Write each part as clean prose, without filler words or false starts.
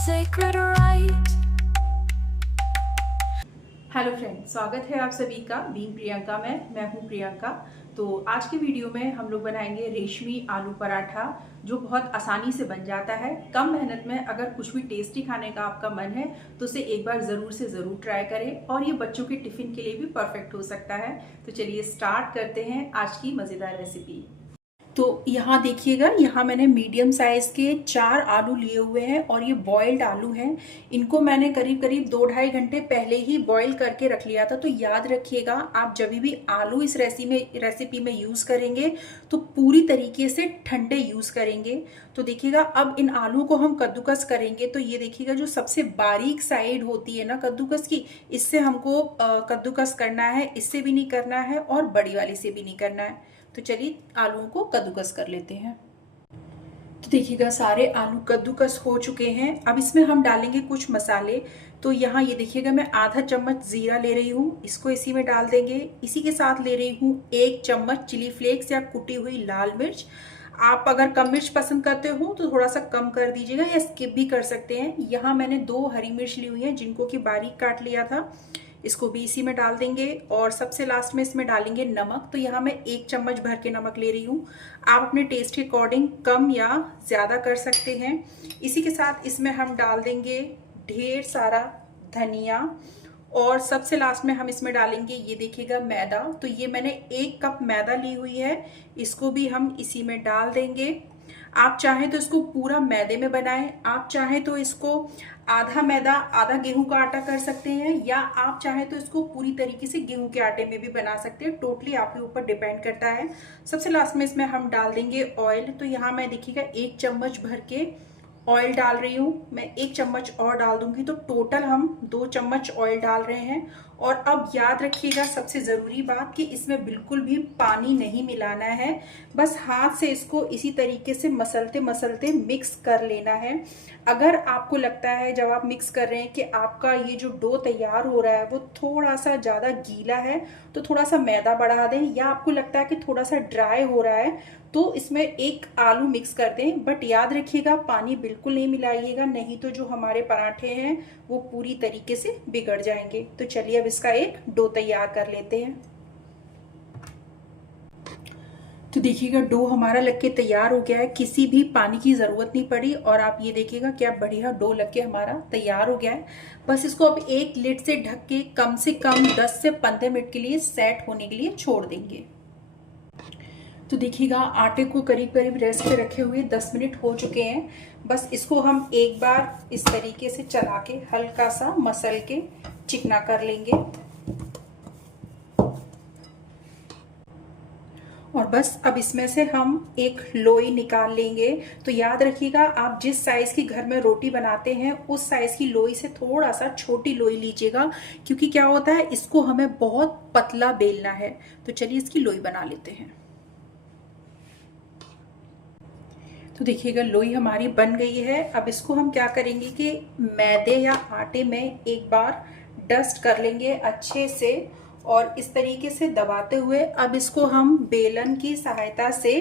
sacred right. Hello friend, स्वागत है आप सभी का बीइंग प्रियंका में। मैं हूं प्रियंका। तो आज के वीडियो में हम लोग बनाएंगे रेशमी आलू पराठा, जो बहुत आसानी से बन जाता है कम मेहनत में। अगर कुछ भी टेस्टी खाने का आपका मन है तो उसे एक बार ज़रूर से ज़रूर ट्राई करें, और ये बच्चों के टिफ़िन के लिए भी परफेक्ट हो सकता है। तो चलिए स्टार्ट करते हैं आज की मज़ेदार रेसिपी। तो यहाँ देखिएगा, यहाँ मैंने मीडियम साइज़ के 4 आलू लिए हुए हैं, और ये बॉइल्ड आलू हैं। इनको मैंने करीब करीब 2-2.5 घंटे पहले ही बॉईल करके रख लिया था। तो याद रखिएगा, आप जब भी आलू इस रेसिपी में यूज़ करेंगे तो पूरी तरीके से ठंडे यूज़ करेंगे। तो देखिएगा, अब इन आलू को हम कद्दूकस करेंगे। तो ये देखिएगा, जो सबसे बारीक साइड होती है ना कद्दूकस की, इससे हमको कद्दूकस करना है, इससे भी नहीं करना है और बड़ी वाली से भी नहीं करना है। तो चलिए आलूओं को कद्दूकस कर लेते हैं। तो देखिएगा, सारे आलू कद्दूकस हो चुके हैं। अब इसमें हम डालेंगे कुछ मसाले। तो यहाँ ये देखिएगा, मैं आधा चम्मच जीरा ले रही हूँ, इसको इसी में डाल देंगे। इसी के साथ ले रही हूँ 1 चम्मच चिली फ्लेक्स या कुटी हुई लाल मिर्च। आप अगर कम मिर्च पसंद करते हो तो थोड़ा सा कम कर दीजिएगा या स्किप भी कर सकते हैं। यहाँ मैंने 2 हरी मिर्च ली हुई हैं, जिनको कि बारीक काट लिया था। इसको भी इसी में डाल देंगे। और सबसे लास्ट में इसमें डालेंगे नमक। तो यहाँ मैं 1 चम्मच भर के नमक ले रही हूँ। आप अपने टेस्ट के अकॉर्डिंग कम या ज़्यादा कर सकते हैं। इसी के साथ इसमें हम डाल देंगे ढेर सारा धनिया। और सबसे लास्ट में हम इसमें डालेंगे, ये देखिएगा, मैदा। तो ये मैंने 1 कप मैदा ली हुई है, इसको भी हम इसी में डाल देंगे। आप चाहें तो इसको पूरा मैदे में बनाएं, आप चाहें तो इसको आधा मैदा आधा गेहूं का आटा कर सकते हैं, या आप चाहें तो इसको पूरी तरीके से गेहूं के आटे में भी बना सकते हैं। टोटली आपके ऊपर डिपेंड करता है। सबसे लास्ट में इसमें हम डाल देंगे ऑयल। तो यहाँ मैं देखिएगा 1 चम्मच भर के ऑयल डाल रही हूँ। मैं 1 चम्मच और डाल दूंगी, तो टोटल हम 2 चम्मच ऑयल डाल रहे हैं। और अब याद रखिएगा, सबसे ज़रूरी बात कि इसमें बिल्कुल भी पानी नहीं मिलाना है। बस हाथ से इसको इसी तरीके से मसलते मसलते मिक्स कर लेना है। अगर आपको लगता है जब आप मिक्स कर रहे हैं कि आपका ये जो डो तैयार हो रहा है वो थोड़ा सा ज़्यादा गीला है, तो थोड़ा सा मैदा बढ़ा दें। या आपको लगता है कि थोड़ा सा ड्राई हो रहा है, तो इसमें 1 आलू मिक्स कर दें। बट याद रखिएगा, पानी बिल्कुल नहीं मिलाइएगा, नहीं तो जो हमारे पराठे हैं वो पूरी तरीके से बिगड़ जाएंगे। तो चलिए अब इसका एक डो तैयार कर लेते हैं। तो देखिएगा, डो हमारा लगके तैयार हो गया है, किसी भी पानी की ज़रूरत नहीं पड़ी। और आप ये देखिएगा क्या बढ़िया डो लगके हमारा तैयार हो गया है। बस इसको अब एक लिड से ढक के कम से कम 10 से 15 मिनट के लिए सेट होने के लिए छोड़ देंगे। तो देखिएगा, आटे को करीब करीब रेस्ट पे रखे हुए 10 मिनट हो चुके हैं। बस इसको हम एक बार इस तरीके से चला के हल्का सा मसल के चिकना कर लेंगे। और बस अब इसमें से हम एक लोई निकाल लेंगे। तो याद रखिएगा, आप जिस साइज़ की घर में रोटी बनाते हैं उस साइज़ की लोई से थोड़ा सा छोटी लोई लीजिएगा, क्योंकि क्या होता है, इसको हमें बहुत पतला बेलना है। तो चलिए इसकी लोई बना लेते हैं। तो देखिएगा, लोई हमारी बन गई है। अब इसको हम क्या करेंगे कि मैदे या आटे में एक बार डस्ट कर लेंगे अच्छे से, और इस तरीके से दबाते हुए अब इसको हम बेलन की सहायता से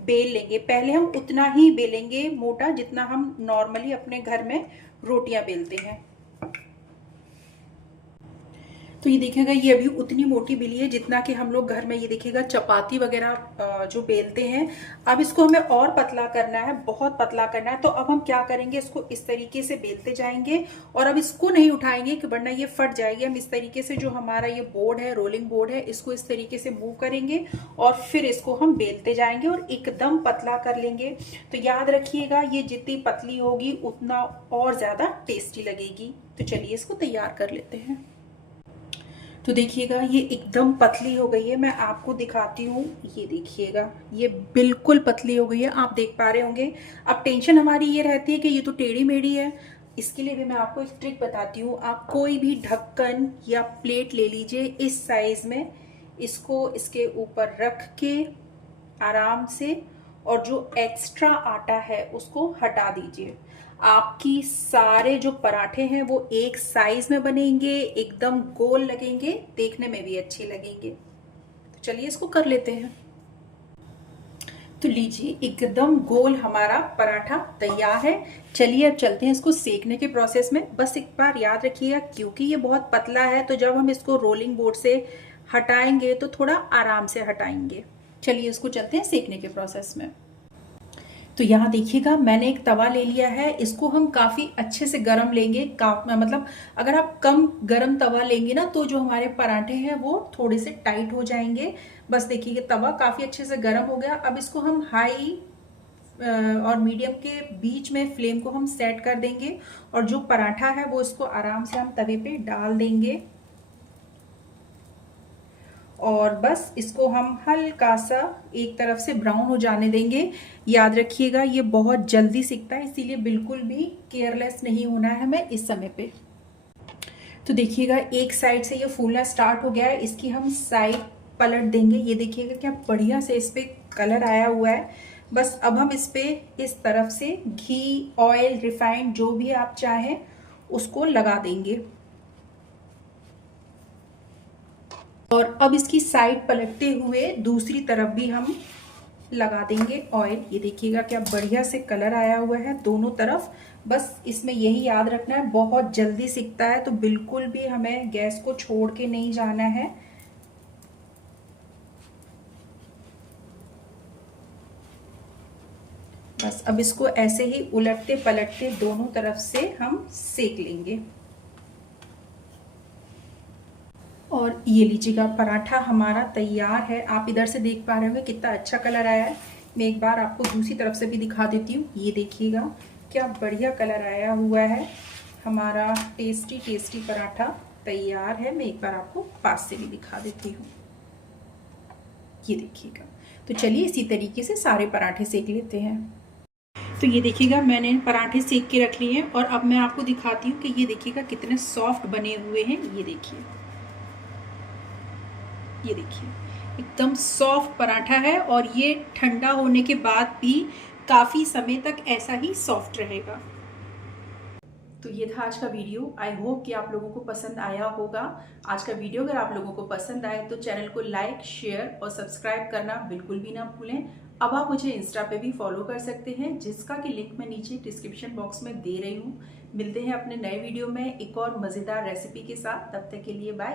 बेल लेंगे। पहले हम उतना ही बेलेंगे मोटा जितना हम नॉर्मली अपने घर में रोटियां बेलते हैं। तो ये देखिएगा, ये अभी उतनी मोटी बेली है जितना कि हम लोग घर में ये देखिएगा चपाती वगैरह जो बेलते हैं। अब इसको हमें और पतला करना है, बहुत पतला करना है। तो अब हम क्या करेंगे, इसको इस तरीके से बेलते जाएंगे, और अब इसको नहीं उठाएंगे कि वरना ये फट जाएगी। हम इस तरीके से जो हमारा ये बोर्ड है, रोलिंग बोर्ड है, इसको इस तरीके से मूव करेंगे और फिर इसको हम बेलते जाएंगे और एकदम पतला कर लेंगे। तो याद रखिएगा, ये जितनी पतली होगी उतना और ज्यादा टेस्टी लगेगी। तो चलिए इसको तैयार कर लेते हैं। तो देखिएगा, ये एकदम पतली हो गई है। मैं आपको दिखाती हूँ, ये देखिएगा, ये बिल्कुल पतली हो गई है, आप देख पा रहे होंगे। अब टेंशन हमारी ये रहती है कि ये तो टेढ़ी मेढ़ी है। इसके लिए भी मैं आपको एक ट्रिक बताती हूँ। आप कोई भी ढक्कन या प्लेट ले लीजिए इस साइज में, इसको इसके ऊपर रख के आराम से, और जो एक्स्ट्रा आटा है उसको हटा दीजिए। आपकी सारे जो पराठे हैं वो एक साइज में बनेंगे, एकदम गोल लगेंगे, देखने में भी अच्छे लगेंगे। तो चलिए इसको कर लेते हैं। तो लीजिए एकदम गोल हमारा पराठा तैयार है। चलिए अब चलते हैं इसको सेकने के प्रोसेस में। बस एक बार याद रखिएगा, क्योंकि ये बहुत पतला है तो जब हम इसको रोलिंग बोर्ड से हटाएंगे तो थोड़ा आराम से हटाएंगे। चलिए इसको चलते हैं सेकने के प्रोसेस में। तो यहाँ देखिएगा मैंने एक तवा ले लिया है, इसको हम काफ़ी अच्छे से गरम लेंगे। मतलब अगर आप कम गरम तवा लेंगे ना तो जो हमारे पराठे हैं वो थोड़े से टाइट हो जाएंगे। बस देखिए तवा काफ़ी अच्छे से गरम हो गया। अब इसको हम हाई और मीडियम के बीच में फ्लेम को हम सेट कर देंगे और जो पराठा है वो इसको आराम से हम तवे पे डाल देंगे और बस इसको हम हल्का सा एक तरफ से ब्राउन हो जाने देंगे। याद रखिएगा ये बहुत जल्दी सिकता है, इसीलिए बिल्कुल भी केयरलेस नहीं होना है हमें इस समय पे। तो देखिएगा एक साइड से ये फूलना स्टार्ट हो गया है, इसकी हम साइड पलट देंगे। ये देखिएगा क्या बढ़िया से इस पे कलर आया हुआ है। बस अब हम इस पे इस तरफ से घी, ऑयल, रिफाइंड जो भी आप चाहें उसको लगा देंगे और अब इसकी साइड पलटते हुए दूसरी तरफ भी हम लगा देंगे ऑयल। ये देखिएगा क्या बढ़िया से कलर आया हुआ है दोनों तरफ। बस इसमें यही याद रखना है, बहुत जल्दी सिकता है तो बिल्कुल भी हमें गैस को छोड़ के नहीं जाना है। बस अब इसको ऐसे ही उलटते पलटते दोनों तरफ से हम सेक लेंगे। और ये लीजिएगा पराठा हमारा तैयार है। आप इधर से देख पा रहे होंगे कितना अच्छा कलर आया है। मैं एक बार आपको दूसरी तरफ से भी दिखा देती हूँ। ये देखिएगा क्या बढ़िया कलर आया हुआ है। हमारा टेस्टी टेस्टी पराठा तैयार है। मैं एक बार आपको पास से भी दिखा देती हूँ। ये देखिएगा। तो चलिए इसी तरीके से सारे पराठे सेक लेते हैं। तो ये देखिएगा मैंने पराठे सेक के रख लिए हैं और अब मैं आपको दिखाती हूँ कि ये देखिएगा कितने सॉफ्ट बने हुए हैं। ये देखिए, ये देखिए एकदम सॉफ्ट पराठा है और ये ठंडा होने के बाद भी काफ़ी समय तक ऐसा ही सॉफ्ट रहेगा। तो ये था आज का वीडियो। आई होप कि आप लोगों को पसंद आया होगा। आज का वीडियो अगर आप लोगों को पसंद आए तो चैनल को लाइक, शेयर और सब्सक्राइब करना बिल्कुल भी ना भूलें। अब आप मुझे इंस्टा पे भी फॉलो कर सकते हैं, जिसका कि लिंक मैं नीचे डिस्क्रिप्शन बॉक्स में दे रही हूँ। मिलते हैं अपने नए वीडियो में एक और मज़ेदार रेसिपी के साथ। तब तक के लिए बाय।